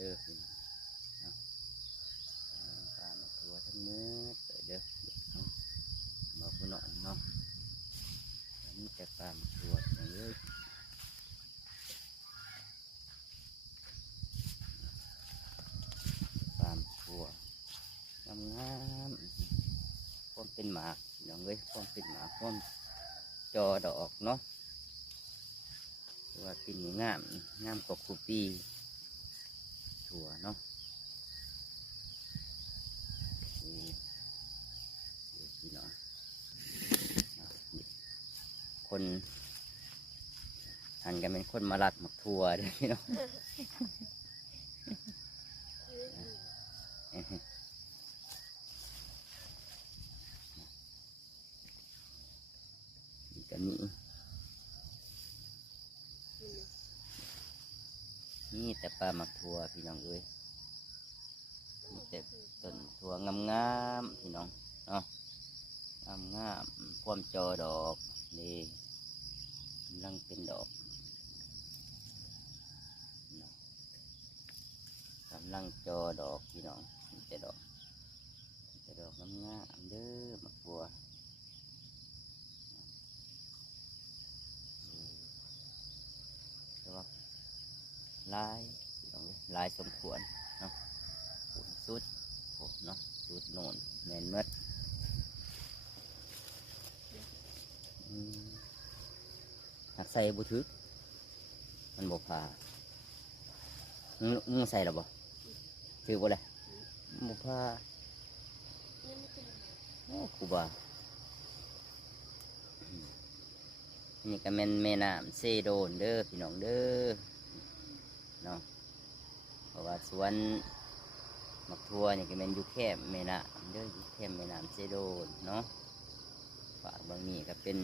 เด้อพี่น้องปลาหมักถั่วทั้งมือเด้อบอกผู้หน่อยเนาะอันนี้แต่ปลาหมักถั่วอย่างเยอะปลาหมักถั่วงามๆป้อมเป็นหมากอย่างเลยป้อมเป็นหมากป้อมจอดอกเนาะว่ากินงามงามกว่าคูปีถั่วเนาะพี่น้องคนหันกันเป็นคนมาลักหมักถั่วเด้อพี่น้องกันนี่แต่ปลาหมักถั่วพี่น้องเอ้ยมีแต่ต้นถั่วงามๆพี่น้องเนาะงามพร้อมจอดอกนี่กำลังเป็นดอกกำลังจอดอกพี่น้องมีแต่ดอกงามๆเด้อหมักถั่วแต่ว่าลายพี่น้องลายสมควรเนาะปุ่นสุดเนาะสุดโน่นแมนเมดหักใส่บุทึกมันบกผ่ามึงใส่หรอบ่ถือบ่เลยบกผ่าโอ้คูบ่านี่ก็แม่น้ำเซโดนเด้อพี่น้องเด้อเนาะเพราะว่าสวนมักทั่วนี่ก็เป็นอยู่แคบแม่น้ำเด้ออยู่แคบแม่น้ำเซโดนเนาะฝากบางนี่ก็เป็น